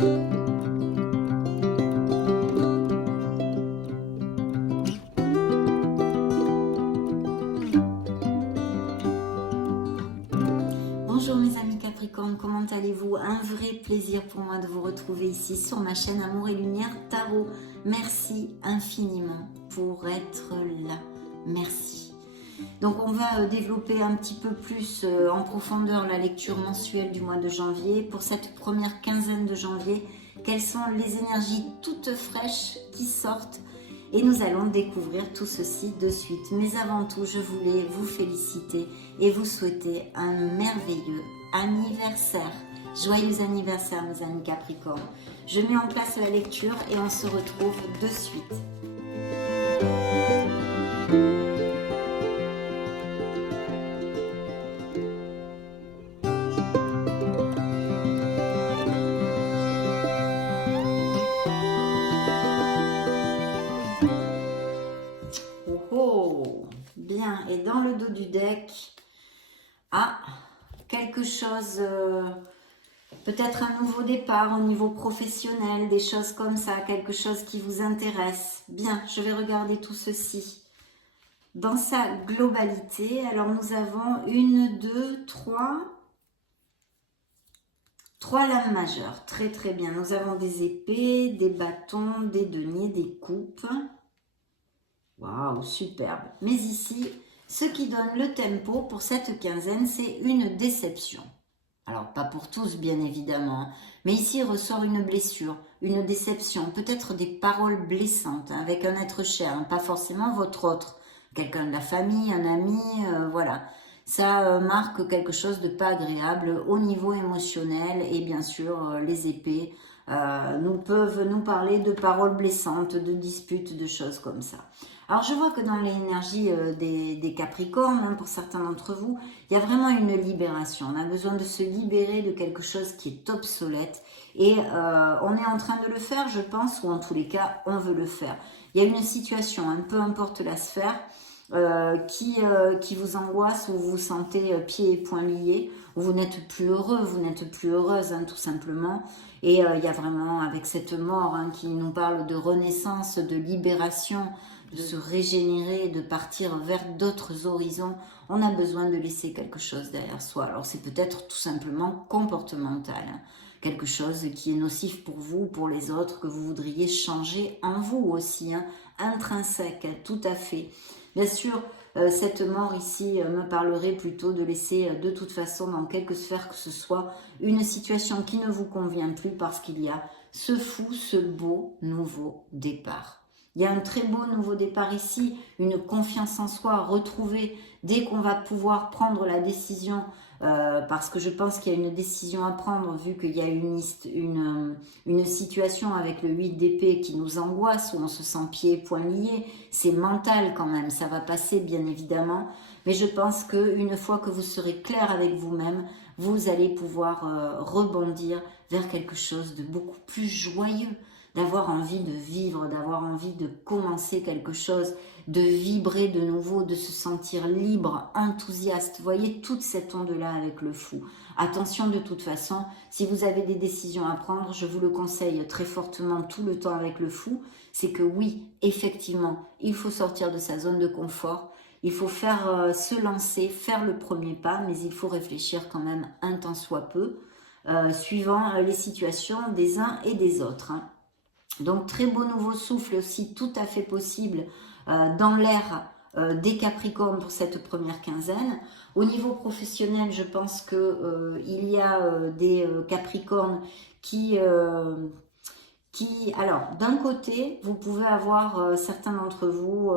Bonjour mes amis Capricorne, comment allez-vous? Un vrai plaisir pour moi de vous retrouver ici sur ma chaîne Amour et Lumière Tarot. Merci infiniment pour être là. Merci. Donc on va développer un petit peu plus en profondeur la lecture mensuelle du mois de janvier. Pour cette première quinzaine de janvier, quelles sont les énergies toutes fraîches qui sortent? Et nous allons découvrir tout ceci de suite. Mais avant tout, je voulais vous féliciter et vous souhaiter un merveilleux anniversaire. Joyeux anniversaire mes amis Capricorne. Je mets en place la lecture et on se retrouve de suite. Oh, bien. Et dans le dos du deck, quelque chose, peut-être un nouveau départ au niveau professionnel, des choses comme ça, quelque chose qui vous intéresse. Bien, je vais regarder tout ceci dans sa globalité. Alors nous avons une, deux, trois lames majeures. Très très bien. Nous avons des épées, des bâtons, des deniers, des coupes. Waouh, superbe. Mais ici, ce qui donne le tempo pour cette quinzaine, c'est une déception. Alors, pas pour tous, bien évidemment, mais ici ressort une blessure, une déception, peut-être des paroles blessantes avec un être cher, pas forcément votre autre, quelqu'un de la famille, un ami, voilà. Ça marque quelque chose de pas agréable au niveau émotionnel et bien sûr, les épées peuvent nous parler de paroles blessantes, de disputes, de choses comme ça. Alors je vois que dans l'énergie des Capricornes, pour certains d'entre vous, il y a vraiment une libération. On a besoin de se libérer de quelque chose qui est obsolète et on est en train de le faire, je pense, ou en tous les cas, on veut le faire. Il y a une situation, peu importe la sphère, qui vous angoisse, où vous vous sentez pieds et poings liés, où vous n'êtes plus heureux, vous n'êtes plus heureuse, tout simplement. Et il y a vraiment, avec cette mort qui nous parle de renaissance, de libération, de se régénérer, de partir vers d'autres horizons, on a besoin de laisser quelque chose derrière soi. Alors c'est peut-être tout simplement comportemental, quelque chose qui est nocif pour vous, pour les autres, que vous voudriez changer en vous aussi, intrinsèque, tout à fait. Bien sûr, cette mort ici me parlerait plutôt de laisser de toute façon dans quelque sphère que ce soit une situation qui ne vous convient plus parce qu'il y a ce fou, ce beau nouveau départ. Il y a un très beau nouveau départ ici, une confiance en soi retrouvée dès qu'on va pouvoir prendre la décision, parce que je pense qu'il y a une décision à prendre vu qu'il y a une situation avec le 8 d'épée qui nous angoisse, où on se sent pieds et poings liés. C'est mental quand même, ça va passer bien évidemment, mais je pense qu'une fois que vous serez clair avec vous-même, vous allez pouvoir rebondir vers quelque chose de beaucoup plus joyeux, d'avoir envie de vivre, d'avoir envie de commencer quelque chose, de vibrer de nouveau, de se sentir libre, enthousiaste. Vous voyez toute cette onde-là avec le fou. Attention de toute façon, si vous avez des décisions à prendre, je vous le conseille très fortement tout le temps avec le fou, c'est que oui, effectivement, il faut sortir de sa zone de confort, il faut se lancer, faire le premier pas, mais il faut réfléchir quand même un tant soit peu, suivant les situations des uns et des autres. Donc très beau nouveau souffle aussi, tout à fait possible dans l'air des Capricornes pour cette première quinzaine. Au niveau professionnel, je pense que il y a des Capricornes alors, d'un côté, vous pouvez avoir, certains d'entre vous,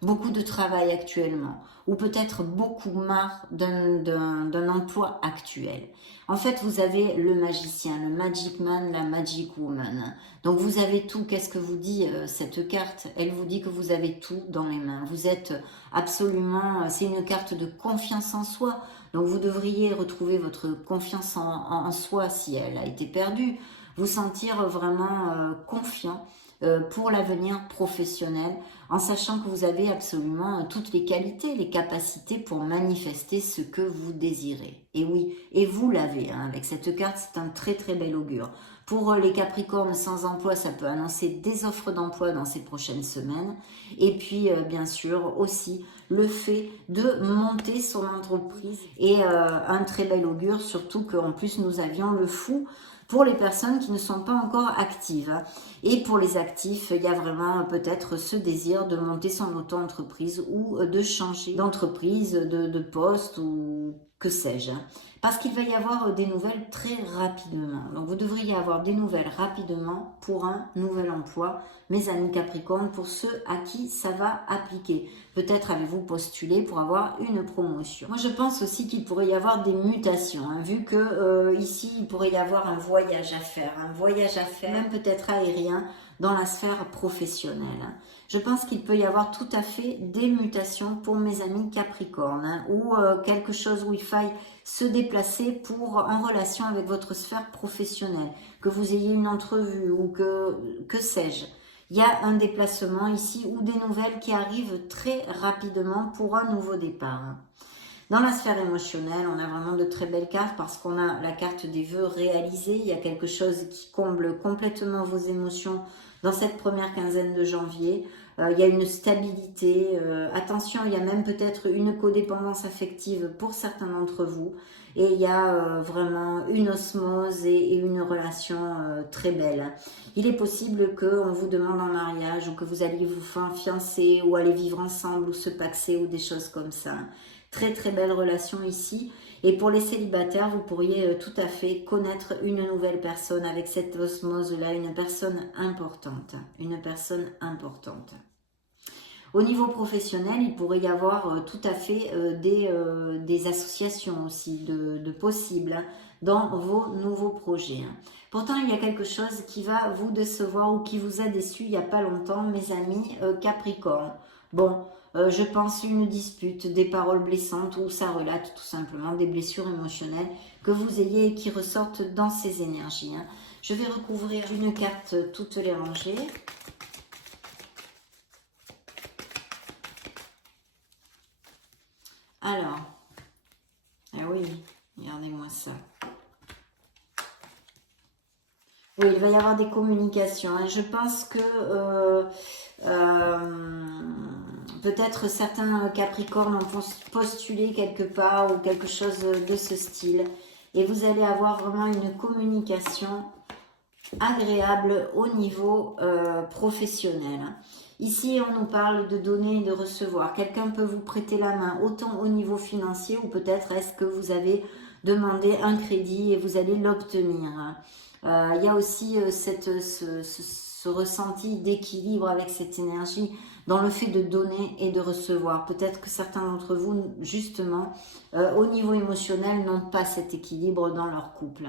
beaucoup de travail actuellement, ou peut-être beaucoup marre d'un emploi actuel. En fait, vous avez le magicien, le Magic Man, la Magic Woman. Donc, vous avez tout. Qu'est-ce que vous dit cette carte? Elle vous dit que vous avez tout dans les mains. Vous êtes absolument... C'est une carte de confiance en soi. Donc, vous devriez retrouver votre confiance en soi si elle a été perdue. Vous sentir vraiment confiant pour l'avenir professionnel, en sachant que vous avez absolument toutes les qualités, les capacités pour manifester ce que vous désirez. Et oui, et vous l'avez, avec cette carte, c'est un très très bel augure. Pour les Capricornes sans emploi, ça peut annoncer des offres d'emploi dans ces prochaines semaines. Et puis, bien sûr, aussi le fait de monter son entreprise. Et un très bel augure, surtout qu'en plus, nous avions le fou pour les personnes qui ne sont pas encore actives. Et pour les actifs, il y a vraiment peut-être ce désir de monter son auto-entreprise ou de changer d'entreprise, de poste ou que sais-je. Parce qu'il va y avoir des nouvelles très rapidement. Donc vous devriez avoir des nouvelles rapidement pour un nouvel emploi, mes amis Capricorne, pour ceux à qui ça va appliquer. Peut-être avez-vous postulé pour avoir une promotion. Moi je pense aussi qu'il pourrait y avoir des mutations, hein, vu que ici il pourrait y avoir un voyage à faire, même peut-être aérien dans la sphère professionnelle. Je pense qu'il peut y avoir tout à fait des mutations pour mes amis Capricorne, hein, ou quelque chose où il faille se déplacer pour en relation avec votre sphère professionnelle, que vous ayez une entrevue ou que sais-je. Il y a un déplacement ici ou des nouvelles qui arrivent très rapidement pour un nouveau départ. Dans la sphère émotionnelle, on a vraiment de très belles cartes parce qu'on a la carte des vœux réalisés. Il y a quelque chose qui comble complètement vos émotions dans cette première quinzaine de janvier. Il y a une stabilité. Attention, il y a même peut-être une codépendance affective pour certains d'entre vous. Et il y a vraiment une osmose et une relation très belle. Il est possible qu'on vous demande en mariage ou que vous alliez vous fiancer ou aller vivre ensemble ou se paxer ou des choses comme ça. Très très belle relation ici. Et pour les célibataires, vous pourriez tout à fait connaître une nouvelle personne avec cette osmose-là, une personne importante. Une personne importante. Au niveau professionnel, il pourrait y avoir tout à fait des associations aussi de possibles hein, dans vos nouveaux projets. Pourtant, il y a quelque chose qui va vous décevoir ou qui vous a déçu il n'y a pas longtemps, mes amis Capricorne. Bon, je pense une dispute, des paroles blessantes ou ça relate tout simplement des blessures émotionnelles que vous ayez et qui ressortent dans ces énergies. Hein. Je vais recouvrir une carte toutes les rangées. Alors, ah oui, regardez-moi ça. Oui, il va y avoir des communications. Hein. Je pense que peut-être certains Capricornes ont postulé quelque part ou quelque chose de ce style. Et vous allez avoir vraiment une communication agréable au niveau professionnel. Ici, on nous parle de donner et de recevoir. Quelqu'un peut vous prêter la main, autant au niveau financier ou peut-être est-ce que vous avez demandé un crédit et vous allez l'obtenir. Il y a aussi ce ressenti d'équilibre avec cette énergie dans le fait de donner et de recevoir. Peut-être que certains d'entre vous, justement, au niveau émotionnel, n'ont pas cet équilibre dans leur couple.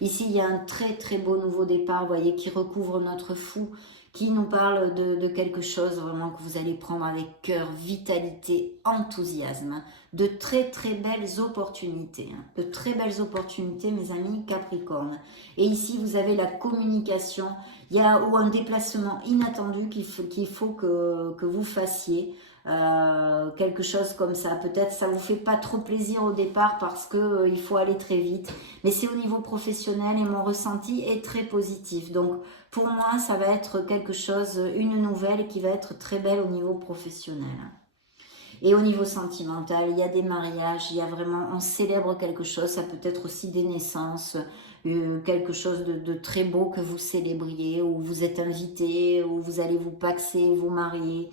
Ici, il y a un très très beau nouveau départ, vous voyez, qui recouvre notre fou, qui nous parle de quelque chose vraiment que vous allez prendre avec cœur, vitalité, enthousiasme, de très très belles opportunités, de très belles opportunités, mes amis Capricorne. Et ici, vous avez la communication, il y a ou un déplacement inattendu qu'il faut que vous fassiez. Quelque chose comme ça, peut-être ça vous fait pas trop plaisir au départ parce que il faut aller très vite, mais c'est au niveau professionnel et mon ressenti est très positif, donc pour moi ça va être quelque chose, une nouvelle qui va être très belle au niveau professionnel. Et au niveau sentimental, il y a des mariages, il y a vraiment, on célèbre quelque chose, ça peut être aussi des naissances, quelque chose de très beau que vous célébriez, où vous êtes invité, où vous allez vous paxer, vous marier,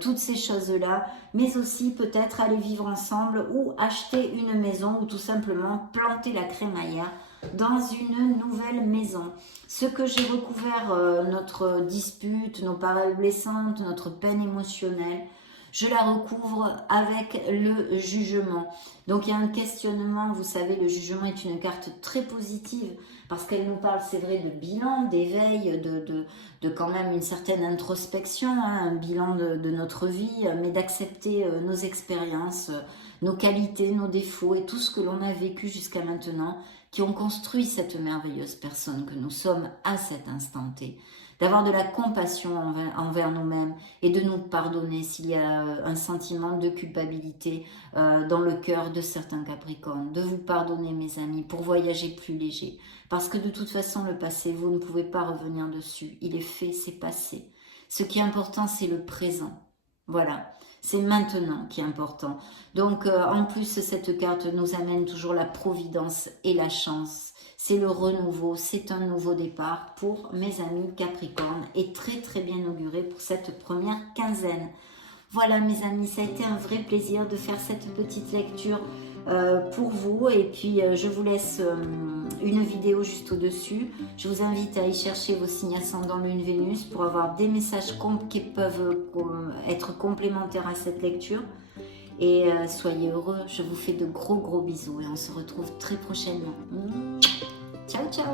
toutes ces choses-là, mais aussi peut-être aller vivre ensemble ou acheter une maison ou tout simplement planter la crémaillère dans une nouvelle maison. Ce que j'ai recouvert, notre dispute, nos paroles blessantes, notre peine émotionnelle, je la recouvre avec le jugement. Donc il y a un questionnement, vous savez, le jugement est une carte très positive parce qu'elle nous parle, c'est vrai, de bilan, d'éveil, de quand même une certaine introspection, hein, un bilan de notre vie, mais d'accepter nos expériences, nos qualités, nos défauts et tout ce que l'on a vécu jusqu'à maintenant qui ont construit cette merveilleuse personne que nous sommes à cet instant T. D'avoir de la compassion envers nous-mêmes et de nous pardonner s'il y a un sentiment de culpabilité dans le cœur de certains Capricornes, de vous pardonner mes amis, pour voyager plus léger. Parce que de toute façon, le passé, vous ne pouvez pas revenir dessus. Il est fait, c'est passé. Ce qui est important, c'est le présent. Voilà, c'est maintenant qui est important. Donc, en plus, cette carte nous amène toujours la providence et la chance. C'est le renouveau, c'est un nouveau départ pour mes amis Capricorne et très très bien auguré pour cette première quinzaine. Voilà mes amis, ça a été un vrai plaisir de faire cette petite lecture pour vous. Et puis je vous laisse une vidéo juste au-dessus. Je vous invite à y chercher vos signes ascendant Lune Vénus pour avoir des messages qui peuvent être complémentaires à cette lecture. Et soyez heureux, je vous fais de gros bisous et on se retrouve très prochainement. Ciao ciao.